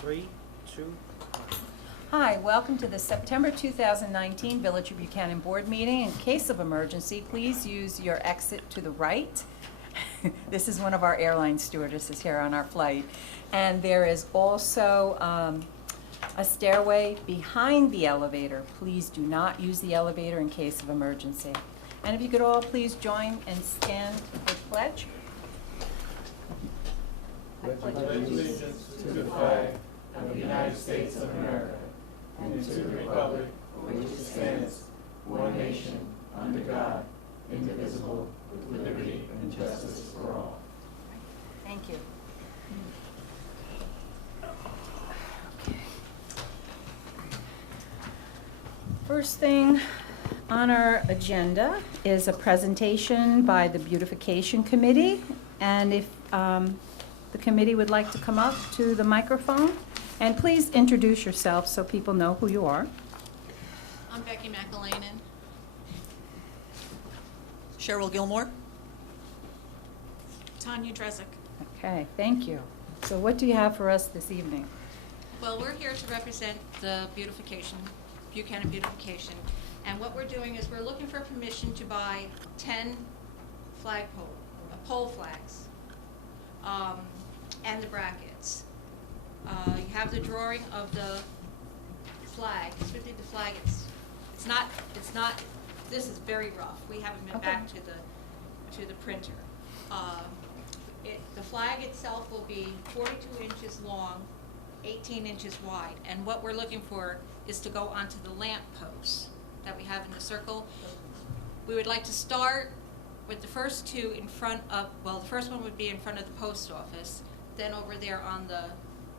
3, 2, Hi, welcome to the September 2019 Village of Buchanan Board meeting. In case of emergency, please use your exit to the right. This is one of our airline stewardesses here on our flight. And there is also a stairway behind the elevator. Please do not use the elevator in case of emergency. And if you could all please join and stand for pledge. I pledge allegiance to the flag of the United States of America and to the republic for which it stands, one nation, under God, indivisible, with liberty and justice for all. Thank you. First thing on our agenda is a presentation by the Beautification Committee. And if the committee would like to come up to the microphone, and please introduce yourself so people know who you are. I'm Becky McElhanan. Cheryl Gilmore. Tanya Drezick. Okay, thank you. So what do you have for us this evening? Well, we're here to represent the Beautification, Buchanan Beautification. And what we're doing is we're looking for permission to buy 10 pole flags, and the brackets. You have the drawing of the flag. Strictly the flag. It's not. This is very rough. We haven't been back to the printer. The flag itself will be 42 inches long, 18 inches wide, and what we're looking for is to go onto the lamp posts that we have in the circle. We would like to start with the first two in front of, well, the first one would be in front of the post office, then over there on the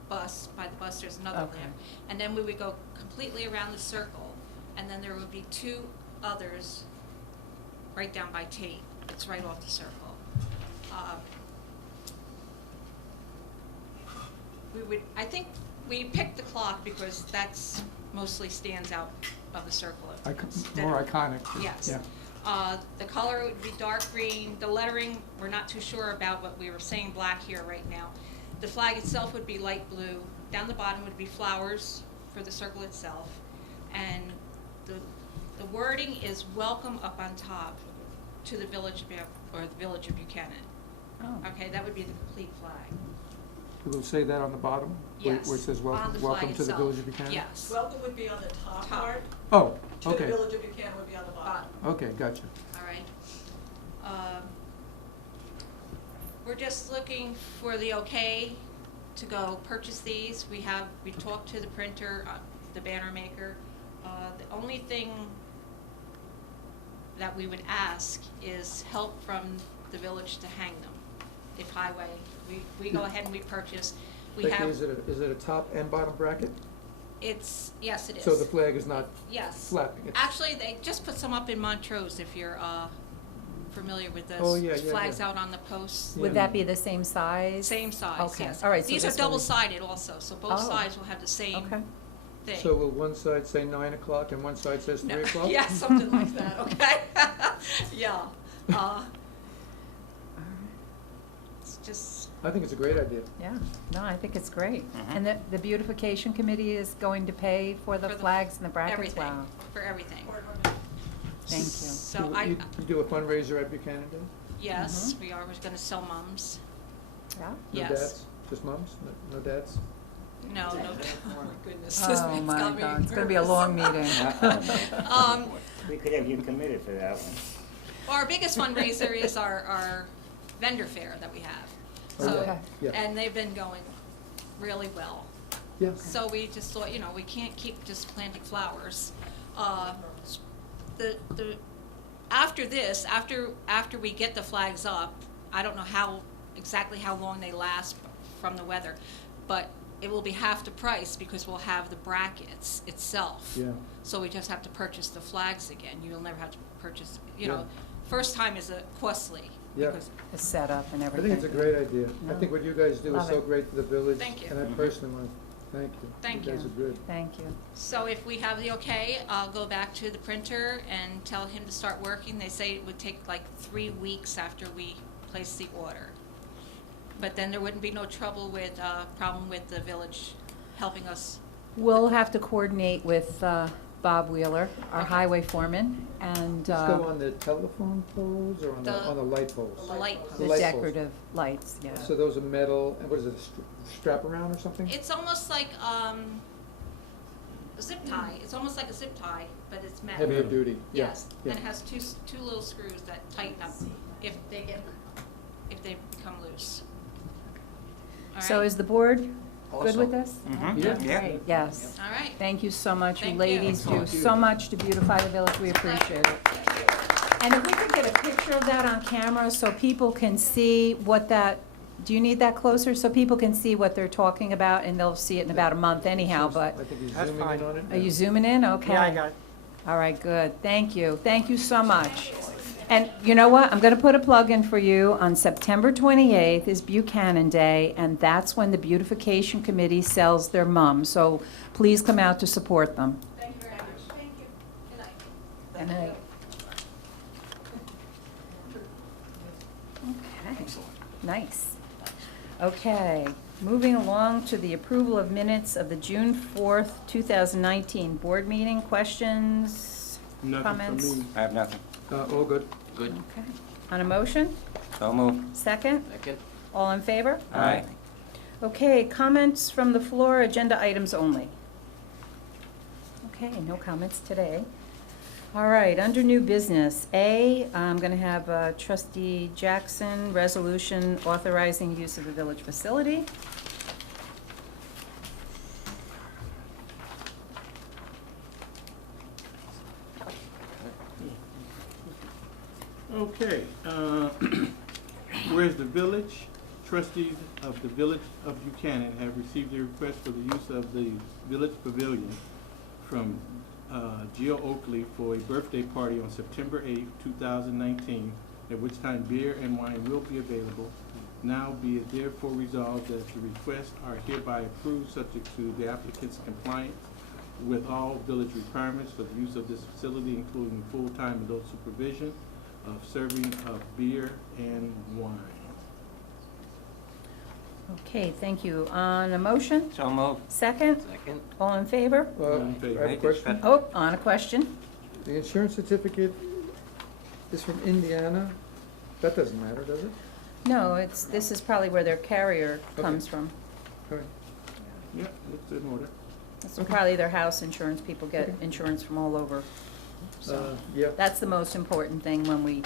bus, by the bus there's another lamp, and then we would go completely around the circle, and then there would be two others right down by Tate. It's right off the circle. I think we picked the clock because that's mostly stands out of the circle. More iconic. Yes. Yeah. The color would be dark green. The lettering, we're not too sure about, but we were saying black here right now. The flag itself would be light blue. Down the bottom would be flowers for the circle itself. And the wording is welcome up on top to the village or the Village of Buchanan. Oh. Okay, that would be the complete flag. We'll say that on the bottom? Yes. Where it says On the flag welcome to the itself. Village of Buchanan? Yes. Welcome would be on the top part. Oh, To the okay. Village of Buchanan would be on the bottom. Okay, gotcha. All right. We're just looking for the okay to go purchase these. We talked to the printer, the banner maker. The only thing that we would ask is help from the village to hang them. If highway, we go ahead and we purchase. We Becky, have, is it a top and bottom bracket? yes it is. So the flag is not Yes. flapping? It's- Actually, they just put some up in Montrose if you're familiar with those Oh, yeah, flags yeah. out on the posts. Would that be the same size? Same size, Okay. yes. All right, so These are this one is- double-sided also, so both Oh. sides will have the same Okay. thing. So will one side say 9 o'clock and one side says 3 o'clock? Yeah, something like that, okay? Yeah. It's just, I think it's a great idea. Yeah, no, I think it's great. And the Beautification Committee is going to pay for the For the- flags and the brackets? everything, Wow, for everything. thank you. So You do a fundraiser at Buchanan Day? yes, we are, we're gonna sell mums. Yeah? No Yes. dads? Just moms? No dads? No, oh my goodness. Oh, It's my got me God, it's gonna be a long meeting. We could have you committed for that one. Well, our biggest fundraiser is our vendor fair that we have. Oh, So, Okay. Yeah. and they've been going really well. Yeah. So we just thought, we can't keep just planting flowers. After this, after we get the flags up, I don't know exactly how long they last from the weather, but it will be half the price because we'll have the brackets itself. Yeah. So we just have to purchase the flags again. You'll never have to purchase, Yeah. first time is costly. Yeah. because- The setup and I everything. think it's a great idea. I No. think what you guys do is Love so it. great for the village. Thank you. And I personally want to thank you. Thank You guys you. are good. Thank you. So if we have the okay, I'll go back to the printer and tell him to start working. They say it would take like 3 weeks after we place the order. But then there wouldn't be no problem with the village helping us. We'll have to coordinate with Bob Wheeler, our Okay. highway foreman, and Just go on the telephone poles or on The- the light poles? Light The the light poles. decorative lights, yeah. So those are metal, and what is it, strap around or something? It's almost like a zip tie. It's almost like a zip tie, but it's metal. Heavier duty, yeah. Yes, yeah. and it has two little screws that tighten up if they become loose. All So right? is the board good Awesome. with this? Mhm. Yeah. Yeah. Great, yes. All right. Thank you so much. You Thank you. ladies do Thank you. so much to beautify the village. We appreciate it. And if we could get a picture of that on camera so people can see what that, do you need that closer? So people can see what they're talking about, and they'll see it in about a month anyhow, but I think he's That's zooming in fine. on it. are you zooming in? Okay. Yeah, I got it. All right, good. Thank you. Thank you so much. And you know what? I'm going to put a plug in for you. On September 28th is Buchanan Day, and that's when the Beautification Committee sells their mums. So please come out to support them. Thank you very much. Thank you. Good night. Good night. Okay, nice. Okay, moving along to the approval of minutes of the June 4th, 2019 board meeting. Questions, comments? Nothing I have nothing. from me. All good. Good. Okay. On a motion? So moved. Second? Second. All in favor? Aye. Okay, comments from the floor, agenda items only. Okay, no comments today. All right, under new business, A, I'm going to have trustee Jackson, resolution authorizing use of the village facility. Okay, whereas the village trustees of the Village of Buchanan have received a request for the use of the village pavilion from Geo Oakley for a birthday party on September 8th, 2019, at which time beer and wine will be available. Now be it therefore resolved that the requests are hereby approved subject to the applicant's compliance with all village requirements for the use of this facility, including full-time adult supervision of serving of beer and wine. Okay, thank you. On a motion? So moved. Second? Second. All in favor? In favor. I have a question. Oh, on a question? The insurance certificate is from Indiana. That doesn't matter, does it? No, this is probably where their carrier Okay. comes from. All right. Yeah, it's in order. It's Okay. probably their house insurance. People get Okay. insurance from all over. So Yeah, that's the most important thing when we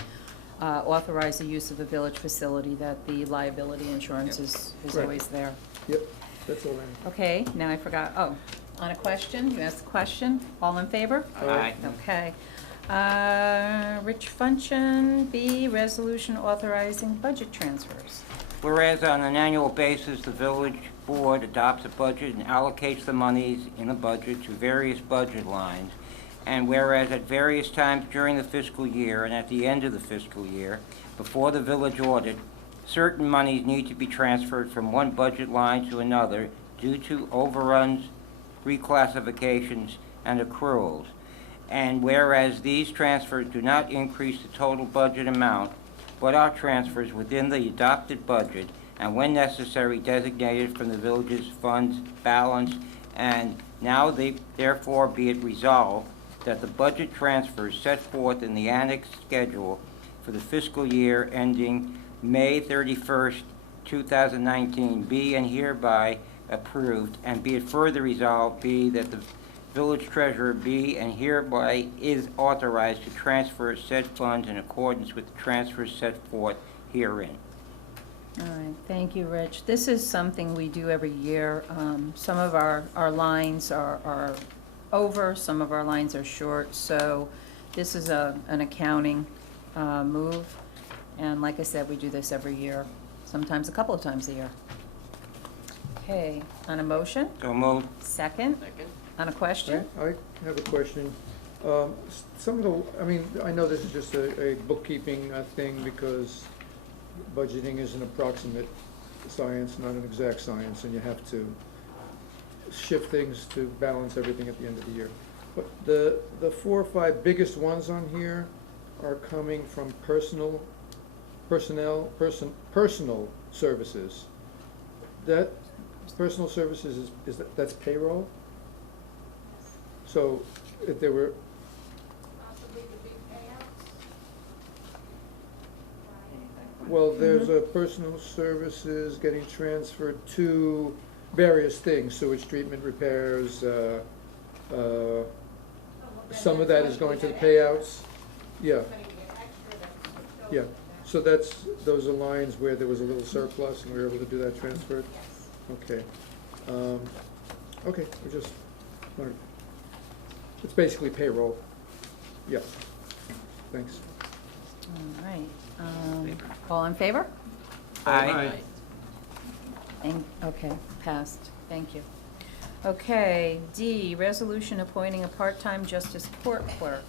authorize the use of a village facility, that the liability insurance is Right. always there. yep, that's all I know. Okay, now I forgot, oh, on a question, you asked a question, all in favor? Aye. Okay. Rich Function, B, resolution authorizing budget transfers. Whereas on an annual basis, the village board adopts a budget and allocates the monies in a budget to various budget lines. And whereas at various times during the fiscal year and at the end of the fiscal year, before the village audit, certain monies need to be transferred from one budget line to another due to overruns, reclassifications, and accruals. And whereas these transfers do not increase the total budget amount, but are transfers within the adopted budget, and when necessary designated from the village's funds balance, and now therefore be it resolved that the budget transfers set forth in the annex schedule for the fiscal year ending May 31st, 2019 be and hereby approved, and be it further resolved, be that the village treasurer be and hereby is authorized to transfer said funds in accordance with the transfers set forth herein. All right, thank you, Rich. This is something we do every year. Some of our lines are over, some of our lines are short, so this is an accounting move. And like I said, we do this every year, sometimes a couple of times a year. Okay, on a motion? So moved. Second? Second. On a question? I have a question. Some of the, I mean, I know this is just a bookkeeping thing because budgeting is an approximate science, not an exact science, and you have to shift things to balance everything at the end of the year. But the 4 or 5 biggest ones on here are coming from personal services. Personal services that's payroll? So if there were, Possibly the big payouts. well, there's a personal services getting transferred to various things, sewage treatment repairs, some of that is going to the payouts. Yeah, yeah. So those are lines where there was a little surplus and we were able to do that transfer? Okay. Okay, we just wondered. It's basically payroll. Yeah. Thanks. All right. All in favor? Aye. Okay, passed. Thank you. Okay, D, resolution appointing a part-time justice court clerk.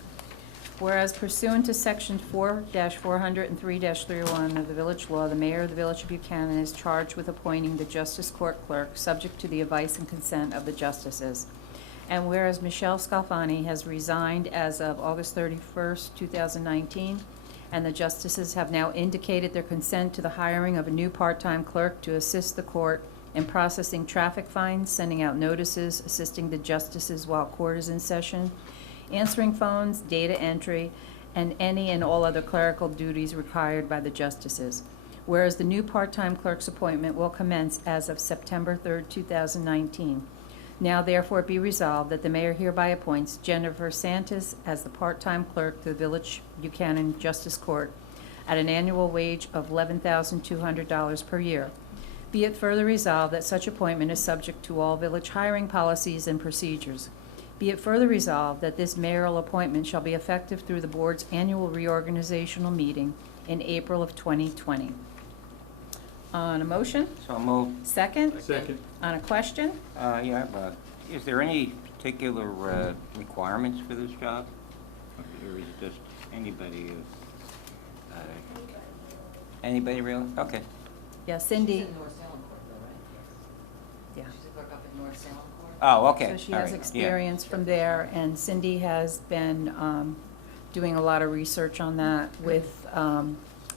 Whereas pursuant to section 4-403-301 of the village law, the mayor of the village of Buchanan is charged with appointing the justice court clerk, subject to the advice and consent of the justices. And whereas Michelle Scalfani has resigned as of August 31st, 2019, and the justices have now indicated their consent to the hiring of a new part-time clerk to assist the court in processing traffic fines, sending out notices, assisting the justices while court is in session, answering phones, data entry, and any and all other clerical duties required by the justices. Whereas the new part-time clerk's appointment will commence as of September 3rd, 2019. Now therefore be resolved that the mayor hereby appoints Jennifer Santos as the part-time clerk to the Village Buchanan Justice Court at an annual wage of $11,200 per year. Be it further resolved that such appointment is subject to all village hiring policies and procedures. Be it further resolved that this mayoral appointment shall be effective through the board's annual reorganizational meeting in April of 2020. On a motion? So moved. Second? Second. On a question? Yeah, is there any particular requirements for this job? Or is it just anybody? Anybody really? Okay. Yeah, Cindy. She's in North Salem Court though, right? Yeah. She's a clerk up in North Salem Court. Oh, okay. So she All has right. experience from there, and Cindy has been doing a lot of research on that with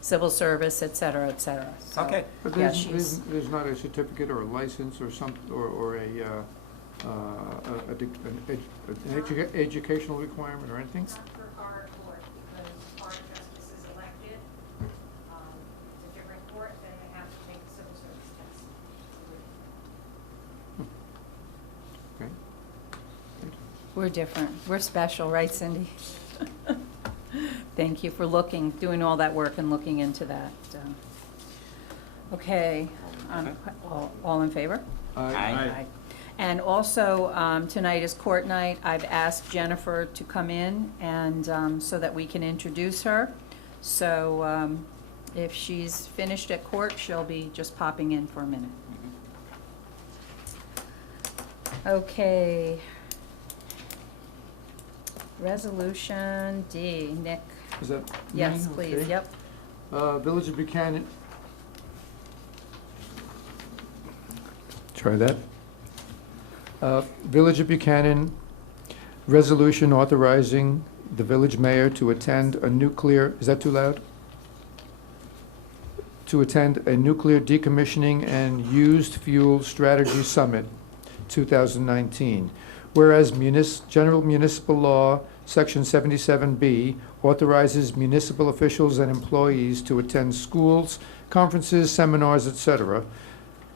civil service, et cetera, et cetera. So, Okay. But yeah, there's not a certificate or a license or an educational requirement or anything? Not for our court, because our justice is elected. It's a different court, then they have to take the civil service test. Okay. We're different. We're special, right, Cindy? Thank you for doing all that work and looking into that. Okay, all in favor? Aye. And also, tonight is court night. I've asked Jennifer to come in and, so that we can introduce her. So, if she's finished at court, she'll be just popping in for a minute. Okay. Resolution D, Nick. Is that me? Yes, please, Okay. yep. Village of Buchanan. Try that. Village of Buchanan, resolution authorizing the village mayor to attend a nuclear, is that too loud? To attend a nuclear decommissioning and used fuel strategy summit 2019. Whereas General Municipal Law, Section 77B, authorizes municipal officials and employees to attend schools, conferences, seminars, etc.,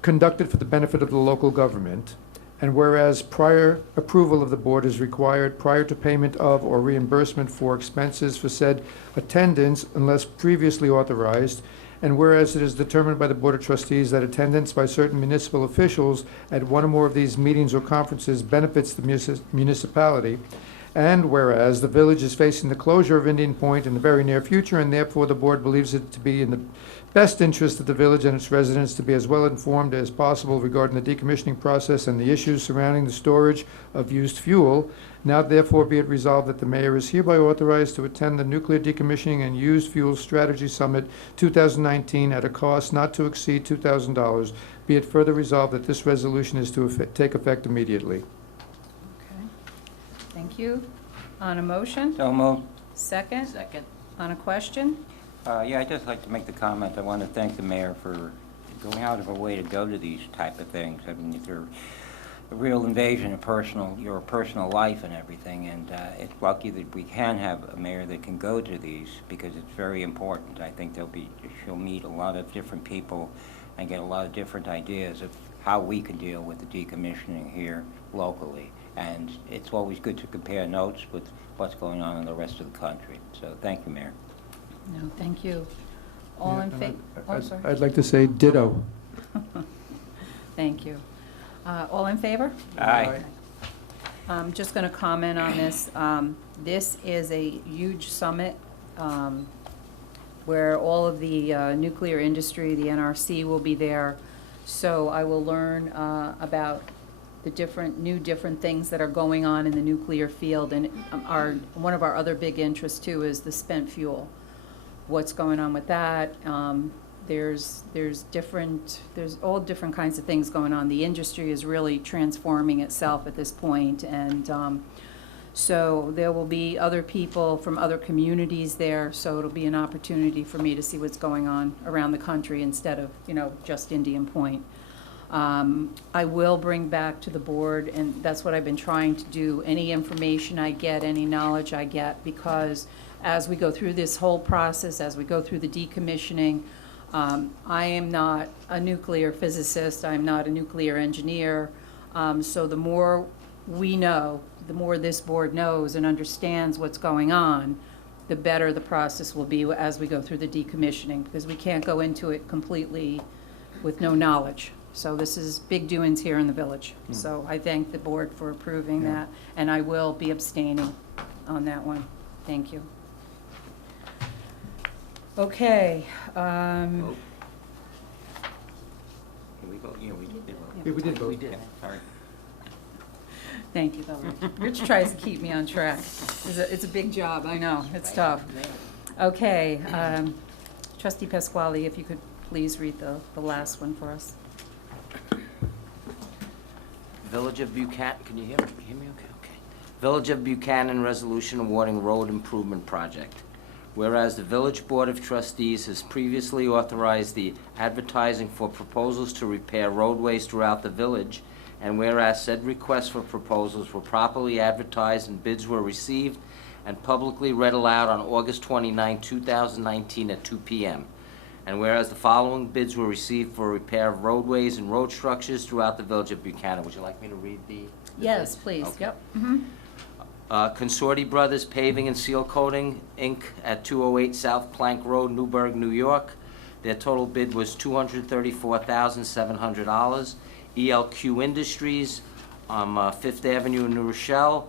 conducted for the benefit of the local government. And whereas prior approval of the board is required prior to payment of or reimbursement for expenses for said attendance unless previously authorized, and whereas it is determined by the Board of Trustees that attendance by certain municipal officials at one or more of these meetings or conferences benefits the municipality, and whereas the village is facing the closure of Indian Point in the very near future, and therefore the board believes it to be in the best interest of the village and its residents to be as well informed as possible regarding the decommissioning process and the issues surrounding the storage of used fuel. Now therefore be it resolved that the mayor is hereby authorized to attend the Nuclear Decommissioning and Used Fuel Strategy Summit 2019 at a cost not to exceed $2,000. Be it further resolved that this resolution is to take effect immediately. Okay, thank you. On a motion? So moved. Second? Second. On a question? Yeah, I'd just like to make the comment, I want to thank the mayor for going out of our way to go to these type of things. I mean, they're a real invasion of your personal life and everything, and it's lucky that we can have a mayor that can go to these, because it's very important. I think she'll meet a lot of different people and get a lot of different ideas of how we can deal with the decommissioning here locally. And it's always good to compare notes with what's going on in the rest of the country. So thank you, Mayor. No, thank you. All in favor? Oh, sorry. I'd like to say ditto. Thank you. All in favor? Aye. I'm just going to comment on this. This is a huge summit where all of the nuclear industry, the NRC will be there. So I will learn about the different things that are going on in the nuclear field. And one of our other big interests too is the spent fuel. What's going on with that? There's all different kinds of things going on. The industry is really transforming itself at this point, and so there will be other people from other communities there, so it'll be an opportunity for me to see what's going on around the country instead of, just Indian Point. I will bring back to the board, and that's what I've been trying to do, any information I get, any knowledge I get, because as we go through this whole process, as we go through the decommissioning, I am not a nuclear physicist, I'm not a nuclear engineer, so the more we know, the more this board knows and understands what's going on, the better the process will be as we go through the decommissioning, because we can't go into it completely with no knowledge. So this is big doings here in the village. So I thank the board for approving that, and I will be abstaining on that one. Thank you. Okay. Vote. Can we vote? Yeah, we did vote. Yeah, we did vote. We did, sorry. Thank you, though, Rich. Rich tries to keep me on track. It's a big job, I know, it's tough. Okay, Trustee Pasquale, if you could please read the last one for us. Village of Buchanan, can you hear me? Okay. Village of Buchanan Resolution Awarding Road Improvement Project. Whereas the Village Board of Trustees has previously authorized the advertising for proposals to repair roadways throughout the village, and whereas said requests for proposals were properly advertised and bids were received and publicly read aloud on August 29, 2019 at 2 p.m. And whereas the following bids were received for repair of roadways and road structures throughout the Village of Buchanan. Would you like me to read the Yes, bids? please, Okay. yep. Mm-hmm. Consorti Brothers Paving and Seal Coating, Inc., at 208 South Plank Road, Newburgh, New York. Their total bid was $234,700. ELQ Industries, 5th Avenue in New Rochelle.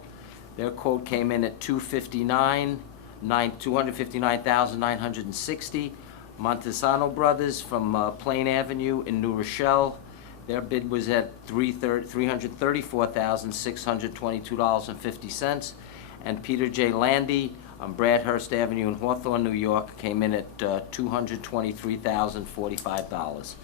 Their quote came in at $259,960. Montesano Brothers from Plain Avenue in New Rochelle. Their bid was at $334,622.50. And Peter J. Landy on Bradhurst Avenue in Hawthorne, New York, came in at $223,045.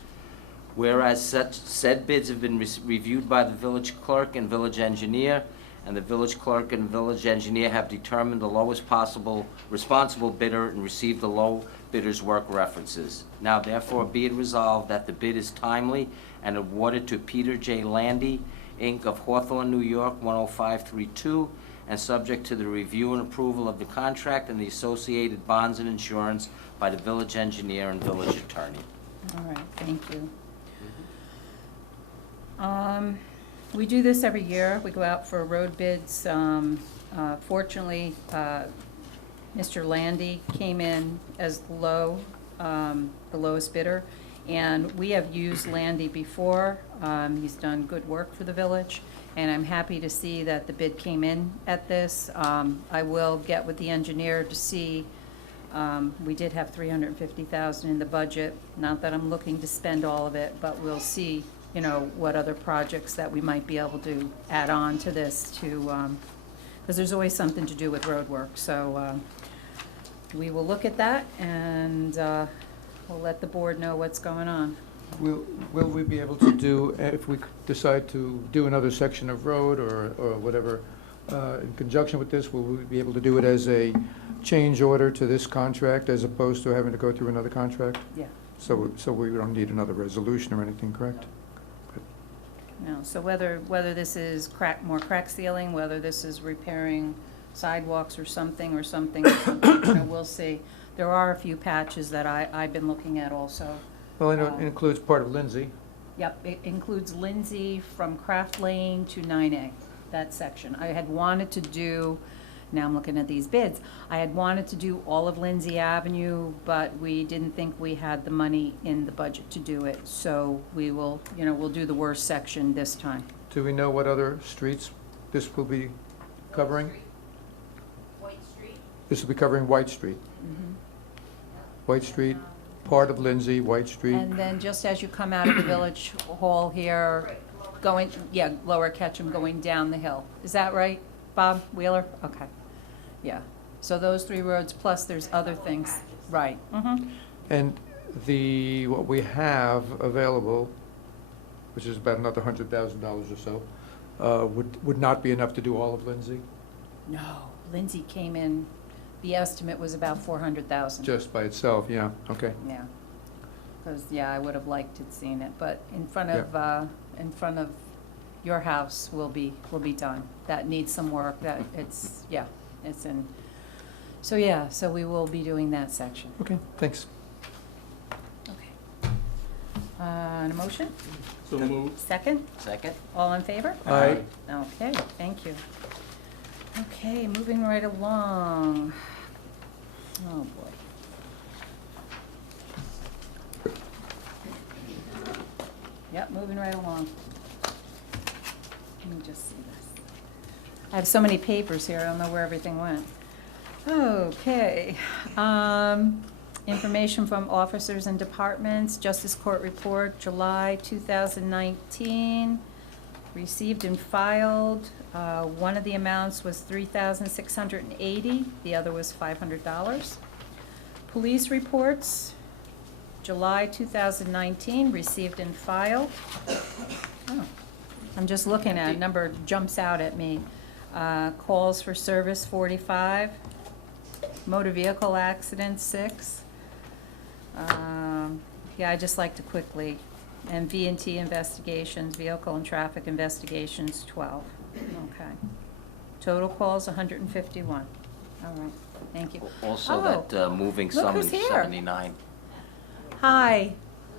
Whereas said bids have been reviewed by the village clerk and village engineer, and the village clerk and village engineer have determined the lowest possible responsible bidder and received the low bidder's work references. Now therefore be it resolved that the bid is timely and awarded to Peter J. Landy, Inc. of Hawthorne, New York, 10532, and subject to the review and approval of the contract and the associated bonds and insurance by the village engineer and village attorney. All right, thank you. We do this every year. We go out for road bids. Fortunately, Mr. Landy came in as the lowest bidder, and we have used Landy before. He's done good work for the village, and I'm happy to see that the bid came in at this. I will get with the engineer to see. We did have $350,000 in the budget. Not that I'm looking to spend all of it, but we'll see, what other projects that we might be able to add on to this because there's always something to do with road work. So we will look at that, and we'll let the board know what's going on. Will we be able to do, if we decide to do another section of road or whatever, in conjunction with this, will we be able to do it as a change order to this contract as opposed to having to go through another contract? Yeah. So we don't need another resolution or anything, correct? No, so whether this is more crack sealing, whether this is repairing sidewalks or something, we'll see. There are a few patches that I've been looking at also. Well, I know it includes part of Lindsay. Yep, it includes Lindsay from Craft Lane to 9A, that section. I had wanted to do, now I'm looking at these bids, I had wanted to do all of Lindsay Avenue, but we didn't think we had the money in the budget to do it. So we will, we'll do the worst section this time. Do we know what other streets this will be covering? White Street. This will be covering White Street. Mhm. White Street, part of Lindsay, White Street. And then just as you come out of the Village Hall here, going, Lower Ketchum, going down the hill. Is that right, Bob Wheeler? Okay, yeah. So those 3 roads, plus there's other things. Right. Mm-hmm. And what we have available, which is about another $100,000 or so, would not be enough to do all of Lindsay, No, Lindsay came in, the estimate was about 400,000. just by itself, yeah, okay. Yeah, because, I would have liked to have seen it, but in front of your house will be done. That needs some work, it's in, so we will be doing that section. Okay, thanks. Okay. An motion? So moved. Second? Second? All in favor? Aye. Okay, thank you. Okay, moving right along. Oh, boy. Yep, moving right along. Let me just see this. I have so many papers here, I don't know where everything went. Okay. Information from officers and departments, Justice Court Report, July 2019. Received and filed. One of the amounts was $3,680, the other was $500. Police reports, July 2019, received and filed. Oh, I'm just looking at it, number jumps out at me. Calls for service, 45. Motor vehicle accidents, 6. I'd just like to quickly, and V&T investigations, vehicle and traffic investigations, 12. Okay. Total calls, 151. All right, thank you. Also, Oh, that moving look summons, who's here. 79. Hi.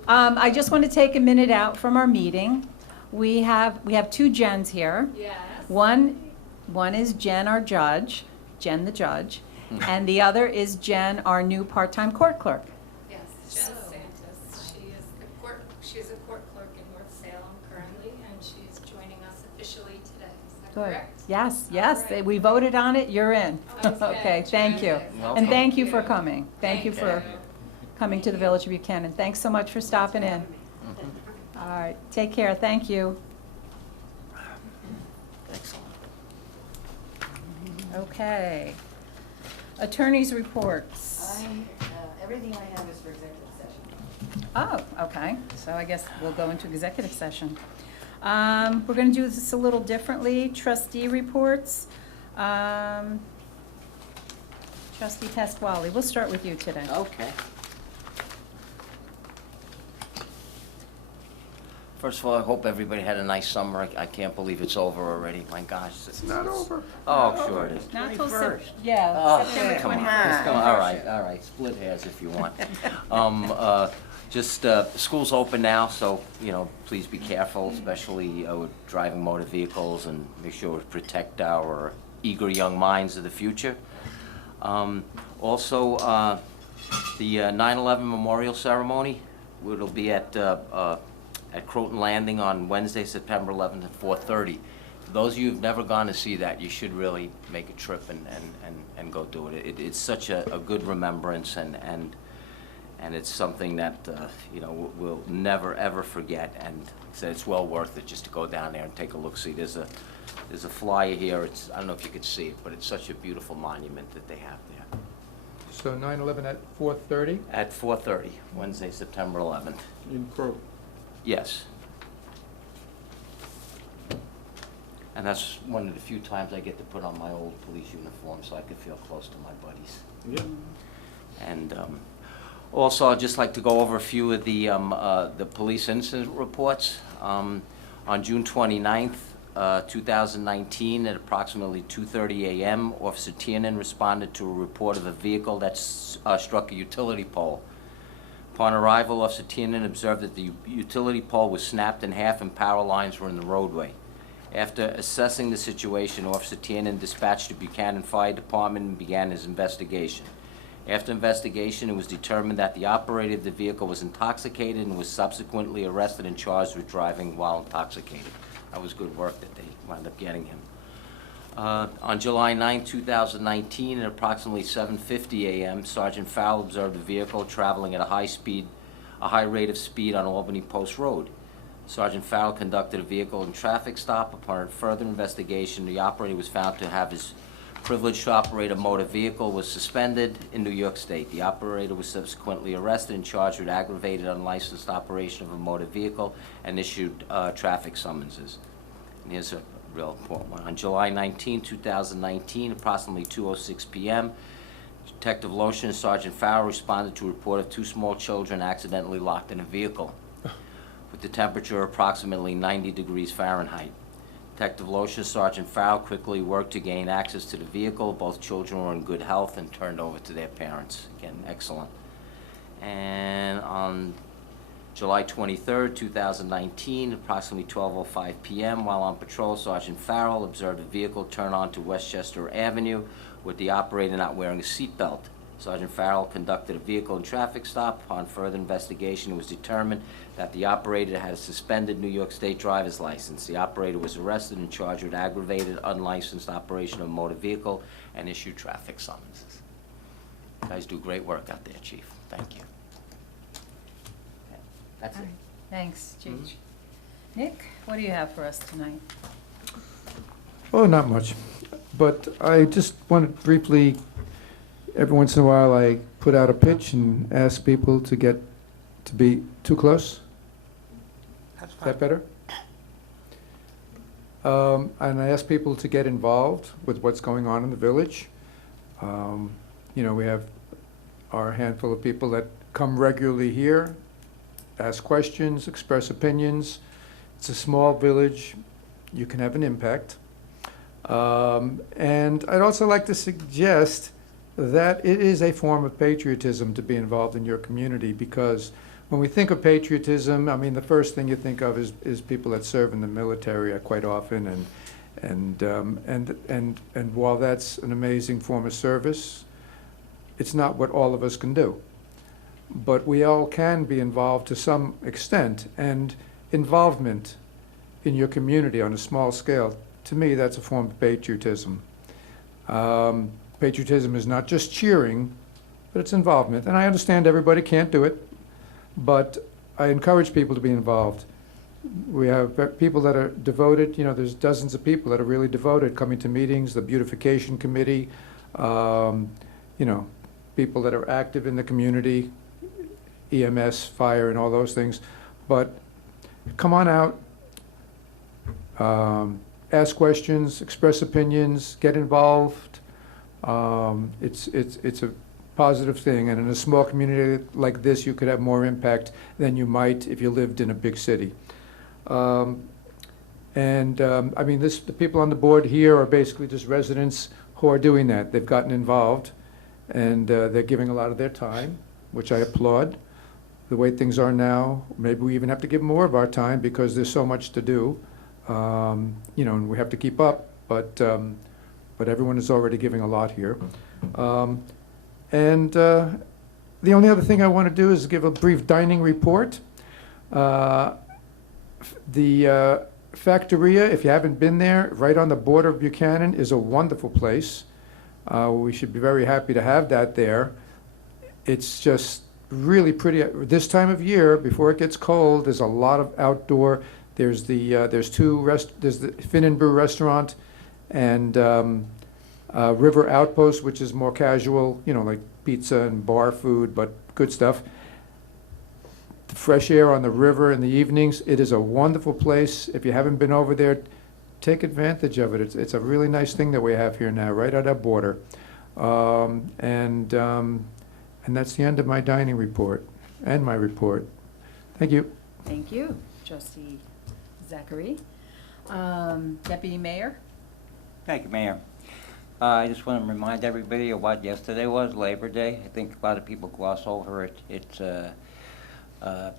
I just want to take a minute out from our meeting. We have 2 Jens here. Yes. One is Jen, our judge, Jen the judge, and the other is Jen, our new part-time court clerk. Yes, Jen Santos. She's a court clerk in North Salem currently, and she's joining us officially today. Is that Good. correct? Yes, All right. we voted on it, you're in. Okay, Okay, thank you. Welcome. And thank you for Thank you. coming. Thank you for coming to the Village of Buchanan. Thanks so much for stopping in. All right, take care, thank you. Excellent. Okay. Attorney's reports. Everything I have is for executive session. Oh, okay, so I guess we'll go into executive session. We're gonna do this a little differently, trustee reports. Trustee Pasquale, we'll start with you today. Okay. First of all, I hope everybody had a nice summer. I can't believe it's over already. My gosh. It's not over. Oh, sure it is. Not till Oh, September come on. 21st. Come on. All right. Split hairs if you want. School's open now, so, please be careful, especially with driving motor vehicles, and make sure we protect our eager young minds of the future. Also, the 9/11 memorial ceremony, it'll be at Croton Landing on Wednesday, September 11th at 4:30. For those of you who've never gone to see that, you should really make a trip and go do it. It's such a good remembrance, and it's something that we'll never ever forget. And so it's well worth it just to go down there and take a look. See, there's a flyer here. I don't know if you could see it, but it's such a beautiful monument that they have there. So 9/11 at 4:30? At 4:30, Wednesday, September 11th. In Crow. Yes. And that's one of the few times I get to put on my old police uniform so I can feel close to my buddies. Yep. And Also, I'd just like to go over a few of the police incident reports. On June 29th, 2019, at approximately 2:30 a.m., Officer Tiernan responded to a report of a vehicle that struck a utility pole. Upon arrival, Officer Tiernan observed that the utility pole was snapped in half and power lines were in the roadway. After assessing the situation, Officer Tiernan dispatched the Buchanan Fire Department and began his investigation. After investigation, it was determined that the operator of the vehicle was intoxicated and was subsequently arrested and charged with driving while intoxicated. That was good work that they wound up getting him. On July 9, 2019, at approximately 7:50 a.m., Sergeant Fowle observed a vehicle traveling at a high rate of speed on Albany Post Road. Sergeant Fowle conducted a vehicle and traffic stop. Upon further investigation, the operator was found to have his privilege to operate a motor vehicle was suspended in New York State. The operator was subsequently arrested and charged with aggravated unlicensed operation of a motor vehicle and issued traffic summonses. And here's a real important one. On July 19, 2019, approximately 2:06 p.m., Detective Lotion and Sergeant Farrow responded to a report of two small children accidentally locked in a vehicle with the temperature approximately 90 degrees Fahrenheit. Detective Lotion and Sergeant Farrow quickly worked to gain access to the vehicle. Both children were in good health and turned over to their parents. Again, excellent. And on July 23, 2019, approximately 12:05 p.m., while on patrol, Sergeant Farrell observed a vehicle turn onto Westchester Avenue with the operator not wearing a seatbelt. Sergeant Farrell conducted a vehicle and traffic stop. Upon further investigation, it was determined that the operator had a suspended New York State driver's license. The operator was arrested and charged with aggravated unlicensed operation of a motor vehicle and issued traffic summonses. You guys do great work out there, Chief. Thank you. Okay, that's it. Thanks, Chief. Nick, what do you have for us tonight? Oh, not much. But I just want to briefly, every once in a while, I put out a pitch and ask people to get to be too close. That's Is that better? And I ask people to get involved with what's going on in the village. You know, we have our handful of people that come regularly here, ask questions, express opinions. It's a small village. You can have an impact. And I'd also like to suggest that it is a form of patriotism to be involved in your community, because when we think of patriotism, I mean, the first thing you think of is people that serve in the military quite often, and while that's an amazing form of service, it's not what all of us can do. But we all can be involved to some extent, and involvement in your community on a small scale, to me, that's a form of patriotism. Patriotism is not just cheering, but it's involvement. And I understand everybody can't do it, but I encourage people to be involved. We have people that are devoted. You know, there's dozens of people that are really devoted coming to meetings, the Beautification Committee, you know, people that are active in the community, EMS, fire, and all those things. But come on out, ask questions, express opinions, get involved. It's a positive thing, and in a small community like this, you could have more impact than you might if you lived in a big city. I mean, the people on the board here are basically just residents who are doing that. They've gotten involved, and they're giving a lot of their time, which I applaud. The way things are now, maybe we even have to give more of our time because there's so much to do. You know, and we have to keep up, but everyone is already giving a lot here. The only other thing I want to do is give a brief dining report. The Factoria, if you haven't been there, right on the border of Buchanan, is a wonderful place. We should be very happy to have that there. It's just really pretty. This time of year, before it gets cold, there's a lot of outdoor. There's there's the Fin and Brew restaurant, and River Outpost, which is more casual, you know, like pizza and bar food, but good stuff. The fresh air on the river in the evenings. It is a wonderful place. If you haven't been over there, take advantage of it. It's a really nice thing that we have here now, right at our border. And that's the end of my dining report and my report. Thank you. Thank you, Trustee Zachary. Deputy Mayor? Thank you, Mayor. I just want to remind everybody of what yesterday was, Labor Day. I think a lot of people gloss over it. It's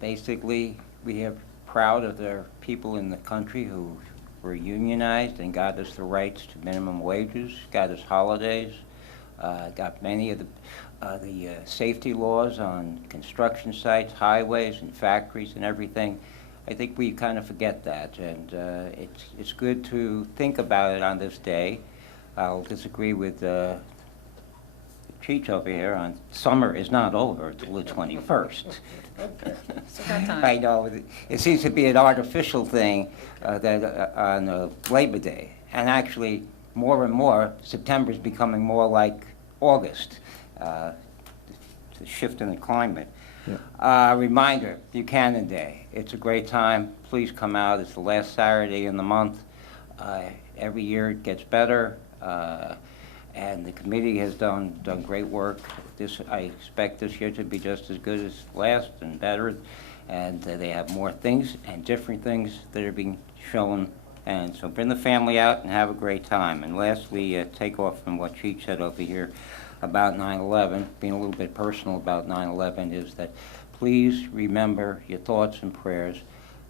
basically, we are proud of the people in the country who were unionized and got us the rights to minimum wages, got us holidays, got many of the safety laws on construction sites, highways and factories and everything. I think we kind of forget that, and it's good to think about it on this day. I'll disagree with Cheech over here on summer is not over until the 21st. Okay, so got time. I know, it seems to be an artificial thing that on Labor Day, and actually more and more, September is becoming more like August. It's a shift in the climate. Yeah. Reminder, Buchanan Day. It's a great time. Please come out. It's the last Saturday in the month. Every year it gets better, and the committee has done great work. I expect this year to be just as good as last and better, and they have more things and different things that are being shown. And so bring the family out and have a great time. And lastly, take off from what Cheech said over here about 9/11, being a little bit personal about 9/11, is that please remember your thoughts and prayers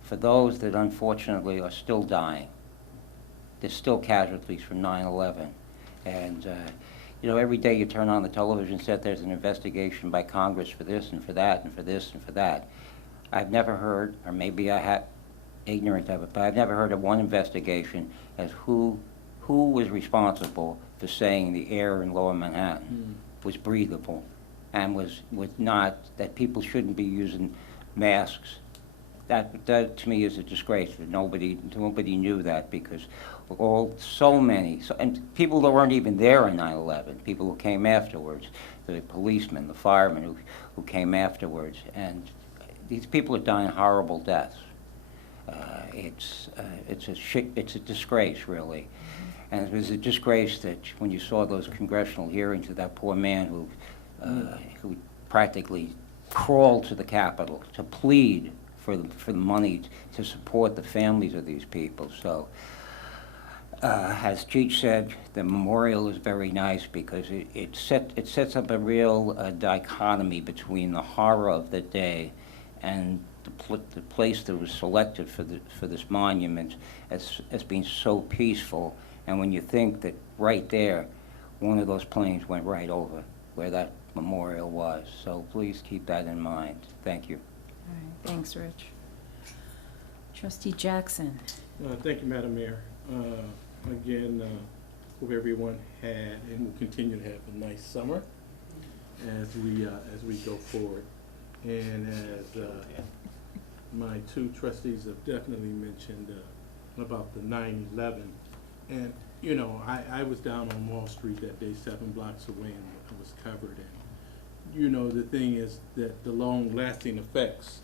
for those that unfortunately are still dying. There's still casualties from 9/11. And, you know, every day you turn on the television set, there's an investigation by Congress for this and for that and for this and for that. I've never heard, or maybe I have ignorant of it, but I've never heard of one investigation as who was responsible for saying the air in Lower Manhattan was breathable and was not, that people shouldn't be using masks. That to me is a disgrace that nobody knew that, because and people that weren't even there on 9/11, people who came afterwards, the policemen, the firemen who came afterwards, and these people are dying horrible deaths. It's a disgrace, really. And it was a disgrace that when you saw those congressional hearings of that poor man who practically crawled to the Capitol to plead for the money to support the families of these people. So, as Cheech said, the memorial is very nice because it sets up a real dichotomy between the horror of the day and the place that was selected for this monument as being so peaceful. And when you think that right there, one of those planes went right over where that memorial was. So please keep that in mind. Thank you. All right, thanks, Rich. Trustee Jackson. Thank you, Madam Mayor. Again, hope everyone had and will continue to have a nice summer as we go forward. And as my two trustees have definitely mentioned about the 9/11, and you know, I was down on Wall Street that day, 7 blocks away, and it was covered. And you know, the thing is that the long-lasting effects,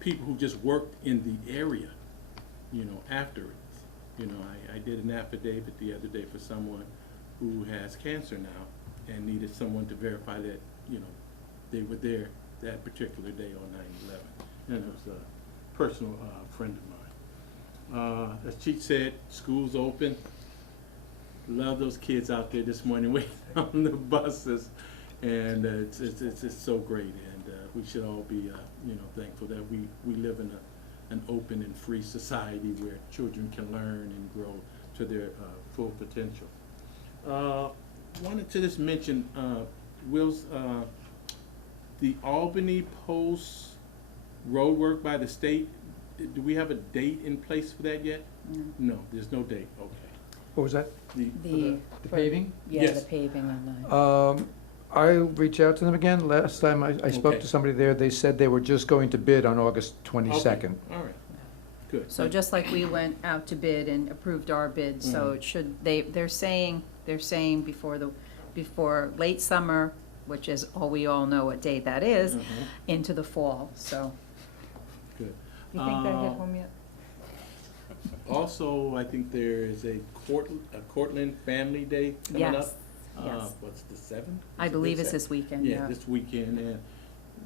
people who just worked in the area, you know, afterwards. You know, I did an affidavit the other day for someone who has cancer now and needed someone to verify that, you know, they were there that particular day on 9/11. And it was a personal friend of mine. As Cheech said, school's open. Love those kids out there this morning waiting on the buses. And it's so great. And we should all be, you know, thankful that we live in an open and free society where children can learn and grow to their full potential. Wanted to just mention, Will's, the Albany Post road work by the state, do we have a date in place for that yet? No, there's no date, okay. What was that? The paving? Yeah, Yes. the paving on the. I'll reach out to them again. Last time I spoke Okay. to somebody there, they said they were just going to bid on August 22nd. Okay, all right, good. So just like we went out to bid and approved our bid, so it should, they're saying before late summer, which is we all know what date that is, into the fall, so. Good. You think that hit home yet? Also, I think there is a Cortland Family Day coming up. Yes, Yes. What's the 7th? I believe it's this weekend, yeah. Yeah, this weekend, and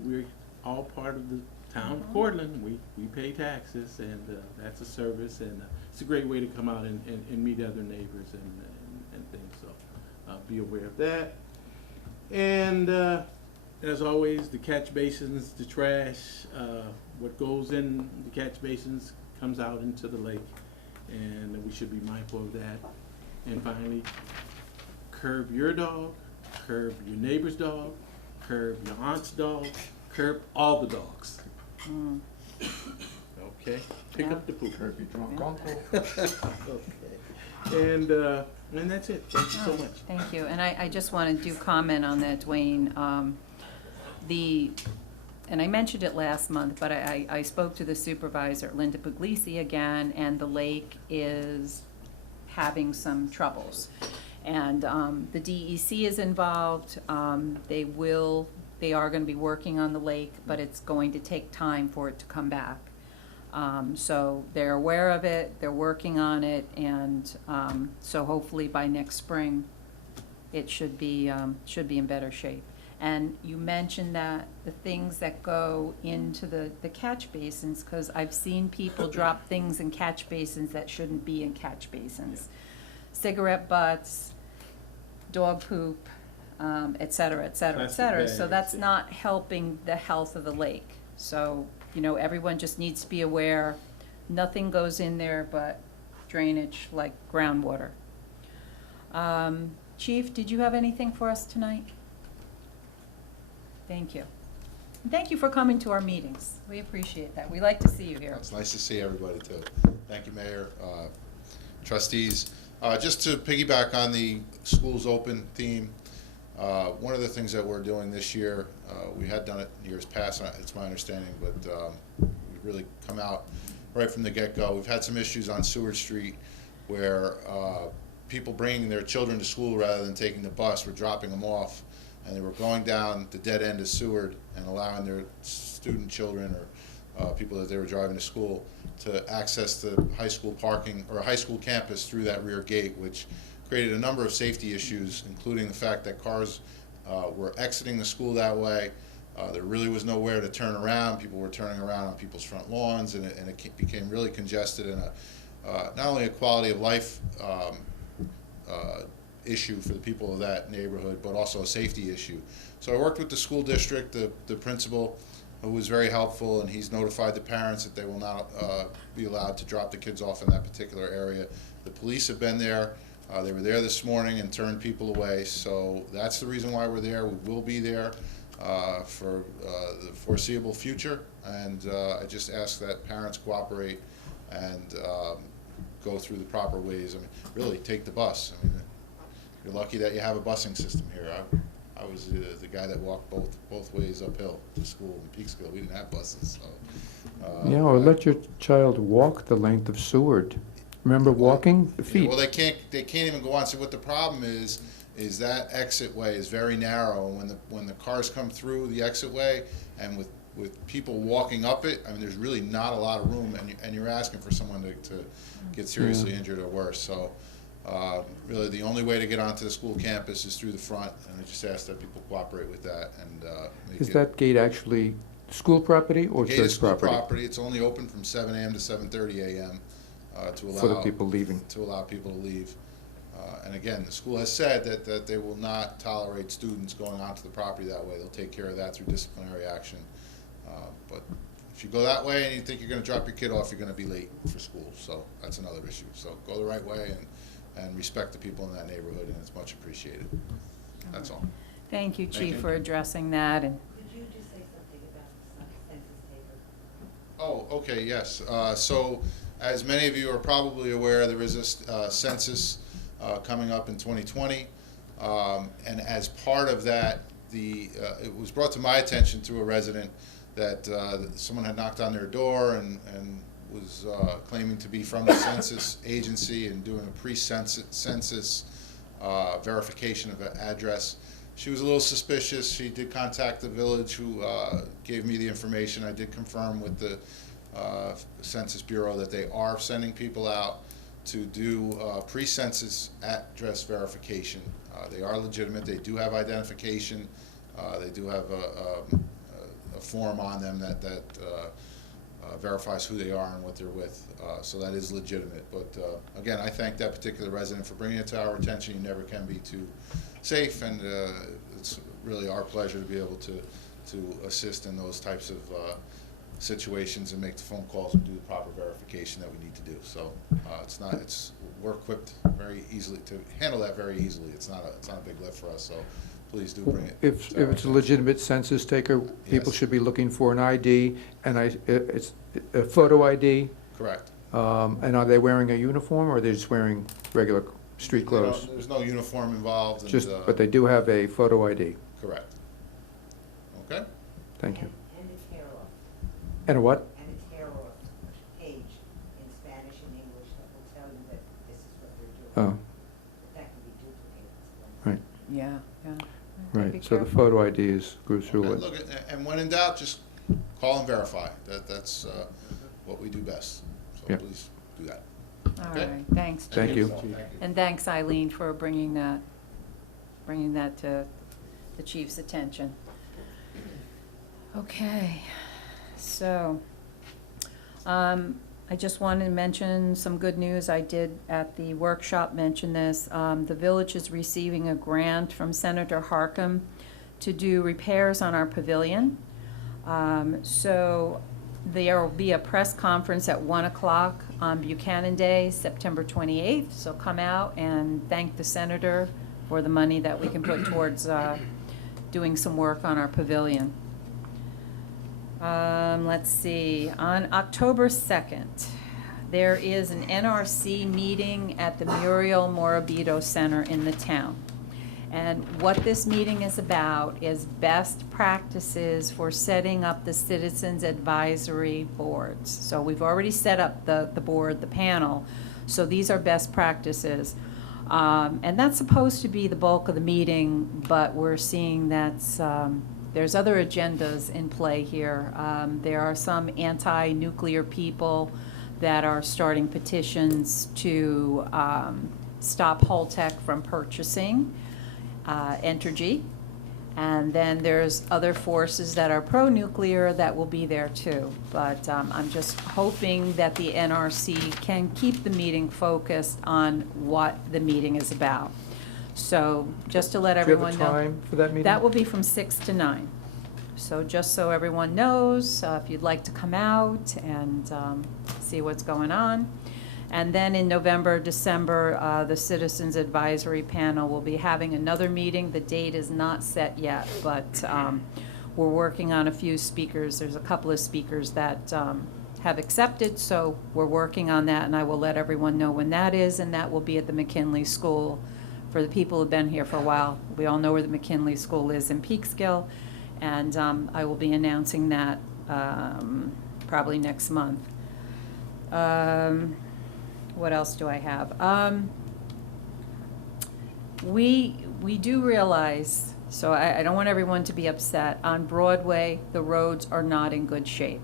we're all part of the town of Cortland. We pay taxes, and that's a service, and it's a great way to come out and meet other neighbors and things, so be aware of that. And as always, the catch basins, the trash, what goes in the catch basins comes out into the lake, and we should be mindful of that. And finally, curb your dog, curb your neighbor's dog, curb your aunt's dog, curb all the dogs. Mm. Okay, pick Yeah. up the poop. Curb your drunk uncle. Okay, and that's it. Thank you so Oh, much. Thank you, and I just wanted to comment on that, Dwayne. And I mentioned it last month, but I spoke to the supervisor, Linda Puglisi, again, and the lake is having some troubles. And the DEC is involved. They are going to be working on the lake, but it's going to take time for it to come back. So they're aware of it, they're working on it, and so hopefully by next spring, it should be in better shape. And you mentioned that the things that go into the catch basins, because I've seen people drop things in catch basins that shouldn't be in catch basins. Cigarette butts, dog poop, et cetera, et cetera, et Plastic cetera. So bags, that's yeah. not helping the health of the lake. So, you know, everyone just needs to be aware, nothing goes in there but drainage like groundwater. Chief, did you have anything for us tonight? Thank you. And thank you for coming to our meetings. We appreciate that. We like to see you here. It's nice to see everybody too. Thank you, Mayor, trustees. Just to piggyback on the schools open theme, one of the things that we're doing this year, we had done it in years past, it's my understanding, but we've really come out right from the get-go. We've had some issues on Seward Street where people bringing their children to school rather than taking the bus were dropping them off, and they were going down the dead end of Seward and allowing their student children or people that they were driving to school to access the high school parking or high school campus through that rear gate, which created a number of safety issues, including the fact that cars were exiting the school that way. There really was nowhere to turn around. People were turning around on people's front lawns, and it became really congested and not only a quality of life issue for the people of that neighborhood, but also a safety issue. So I worked with the school district, the principal, who was very helpful, and he's notified the parents that they will not be allowed to drop the kids off in that particular area. The police have been there. They were there this morning and turned people away, so that's the reason why we're there. We will be there for the foreseeable future, and I just ask that parents cooperate and go through the proper ways. I mean, really, take the bus. I mean, you're lucky that you have a busing system here. I was the guy that walked both ways uphill to school in Peekskill. We didn't have buses, so. Yeah, or let your child walk the length of Seward. Remember walking the feet? Well, they can't even go on. So what the problem is that exit way is very narrow, and when the cars come through the exit way, and with people walking up it, I mean, there's really not a lot of room, and you're asking for someone to get seriously injured or worse. So really, the only way to get onto the school campus is through the front, and I just ask that people cooperate with that. And Is that gate actually school property or the gate is church school property? property. It's only open from 7 a.m. to 7:30 a.m. To allow For the people leaving. To allow people to leave. And again, the school has said that they will not tolerate students going onto the property that way. They'll take care of that through disciplinary action. But if you go that way and you think you're going to drop your kid off, you're going to be late for school. So that's another issue. So go the right way and respect the people in that neighborhood, and it's much appreciated. That's all. Thank you, Thank Chief, you. for addressing that. And Could you just say something about the census paper? Oh, okay, yes. So, as many of you are probably aware, there is a census coming up in 2020, and as part of that, it was brought to my attention through a resident that someone had knocked on their door and was claiming to be from the census agency and doing a pre-census verification of an address. She was a little suspicious. She did contact the village, who gave me the information. I did confirm with the Census Bureau that they are sending people out to do pre-census address verification. They are legitimate. They do have identification. They do have a form on them that verifies who they are and what they're with. So that is legitimate. But again, I thank that particular resident for bringing it to our attention. You never can be too safe, and it's really our pleasure to be able to assist in those types of situations and make the phone calls and do the proper verification that we need to do. So we're equipped very easily to handle that very easily. It's not a big lift for us. So please do bring it. If it's a legitimate census taker, people Yes. should be looking for an ID, and it's a photo ID. Correct. And are they wearing a uniform, or are they just wearing regular street clothes? There's no uniform involved. And, But they do have a photo ID. correct. Okay. Thank you. And a tear off, And a what? and a tear off page in Spanish and English that will tell you that this is what they're doing. Oh, But that can be duplicated. right, Yeah, yeah. Be right. So the careful. photo ID is crucial. Okay, look, and when in doubt, just call and verify. That's what we do best. So Yep. please do that. All Okay. right, thanks, Chief. Thank you. Thank you. And thanks, Eileen, for bringing that to the chief's attention. Okay, so, I just wanted to mention some good news. I did at the workshop mention this. The village is receiving a grant from Senator Harkam to do repairs on our pavilion. So there will be a press conference at 1 o'clock on Buchanan Day, September 28th. So come out and thank the senator for the money that we can put towards doing some work on our pavilion. Let's see, on October 2nd, there is an NRC meeting at the Muriel Morabito Center in the town. And what this meeting is about is best practices for setting up the citizens advisory boards. So we've already set up the board, the panel, so these are best practices. And that's supposed to be the bulk of the meeting, but we're seeing that's, there's other agendas in play here. There are some anti-nuclear people that are starting petitions to stop Holtec from purchasing Entergy. And then there's other forces that are pro-nuclear that will be there too. But I'm just hoping that the NRC can keep the meeting focused on what the meeting is about. So just to let Do you have everyone a know. time for that meeting? That will be from 6 to 9. So just so everyone knows, if you'd like to come out and see what's going on. And then in November, December, the Citizens Advisory Panel will be having another meeting. The date is not set yet, but we're working on a few speakers. There's a couple of speakers that have accepted, so we're working on that, and I will let everyone know when that is, and that will be at the McKinley School. For the people who've been here for a while, we all know where the McKinley School is in Peekskill, and I will be announcing that probably next month. What else do I have? We do realize, so I don't want everyone to be upset, on Broadway, the roads are not in good shape.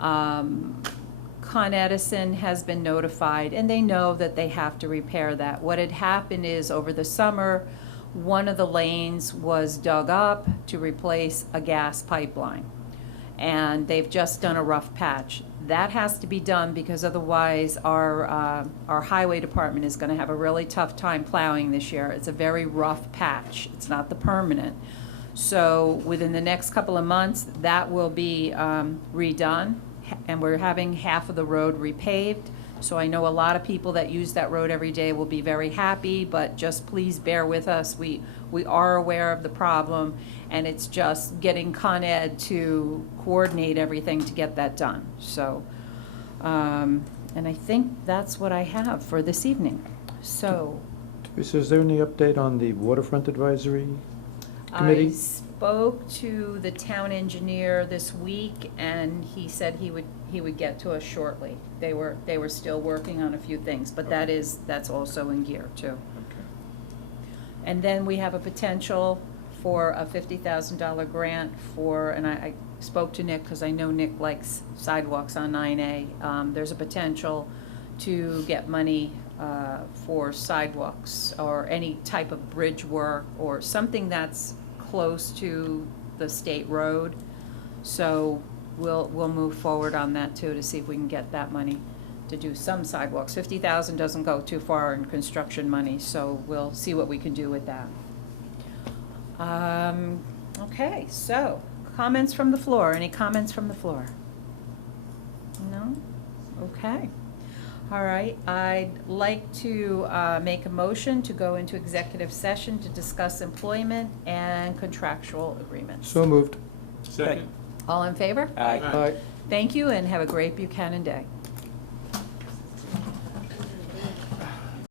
Con Edison has been notified, and they know that they have to repair that. What had happened is, over the summer, one of the lanes was dug up to replace a gas pipeline, and they've just done a rough patch. That has to be done because otherwise our highway department is going to have a really tough time plowing this year. It's a very rough patch. It's not the permanent. So within the next couple of months, that will be redone, and we're having half of the road repaved. So I know a lot of people that use that road every day will be very happy, but just please bear with us. We are aware of the problem, and it's just getting Con Ed to coordinate everything to get that done. So, and I think that's what I have for this evening. So. Teresa, is there any update on the Waterfront Advisory Committee? I spoke to the town engineer this week, and he said he would get to us shortly. They were still working on a few things, but that's also in gear too. Okay. And then we have a potential for a $50,000 grant for, and I spoke to Nick because I know Nick likes sidewalks on 9A. There's a potential to get money for sidewalks or any type of bridge work or something that's close to the state road. So we'll move forward on that too, to see if we can get that money to do some sidewalks. 50,000 doesn't go too far in construction money, so we'll see what we can do with that. Okay, so comments from the floor. Any comments from the floor? No? Okay. All right, I'd like to make a motion to go into executive session to discuss employment and contractual agreements. So moved. Second. All in favor? Aye. Aye. Thank you and have a great Buchanan Day.